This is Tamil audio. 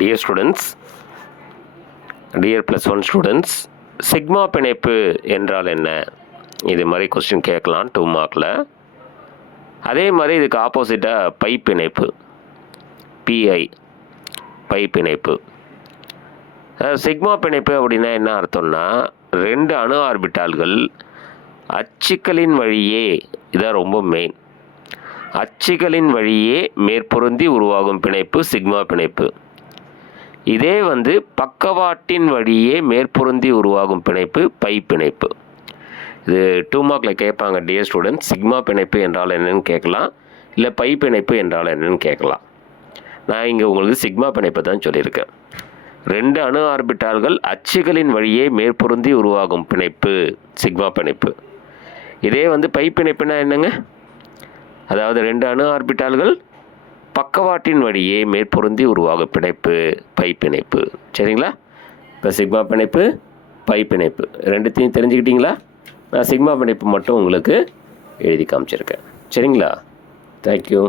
Dear students dear plus one students sigma பிணைப்பு என்றால் என்ன? இது மாதிரி கொஸ்டின் கேட்கலாம் டூ மார்க்கில் அதே மாதிரி இதுக்கு ஆப்போசிட்டாக பை பிணைப்பு பிஐ பை பிணைப்பு. சிக்மா பிணைப்பு அப்படின்னா என்ன அர்த்தம்னா ரெண்டு அணு ஆர்பிட்டால்கள் அச்சுக்களின் வழியே இதான் ரொம்ப மெயின் அச்சுகளின் வழியே மேற்பொருந்தி உருவாகும் பிணைப்பு சிக்மா பிணைப்பு. இதே வந்து பக்கவாட்டின் வழியே மேற்பொருந்தி உருவாகும் பிணைப்பு பை பிணைப்பு. இது டூ மார்க்கில் கேட்பாங்க டியர் ஸ்டூடெண்ட் சிக்மா பிணைப்பு என்றால் என்னன்னு கேட்கலாம். இல்லை பை பிணைப்பு என்றால் என்னன்னு கேட்கலாம். நான் இங்கே உங்களுக்கு சிக்மா பிணைப்பு தான் சொல்லியிருக்கேன். ரெண்டு அணு ஆர்பிட்டால்கள் அச்சுகளின் வழியே மேற்பொருந்தி உருவாகும் பிணைப்பு சிக்மா பிணைப்பு. இதே வந்து பை பிணைப்புனா என்னங்க? அதாவது ரெண்டு அணு ஆர்பிட்டால்கள் பக்கவாட்டின் வழியே மேற்பொருந்தி உருவாகும் பிணைப்பு பை பிணைப்பு. சரிங்களா? இப்போ சிக்மா பிணைப்பு பை பிணைப்பு. ரெண்டுத்தையும் தெரிஞ்சுக்கிட்டீங்களா? நான் சிக்மா பிணைப்பு மட்டும் உங்களுக்கு எழுதி காமிச்சிருக்கேன். சரிங்களா? தேங்க்யூ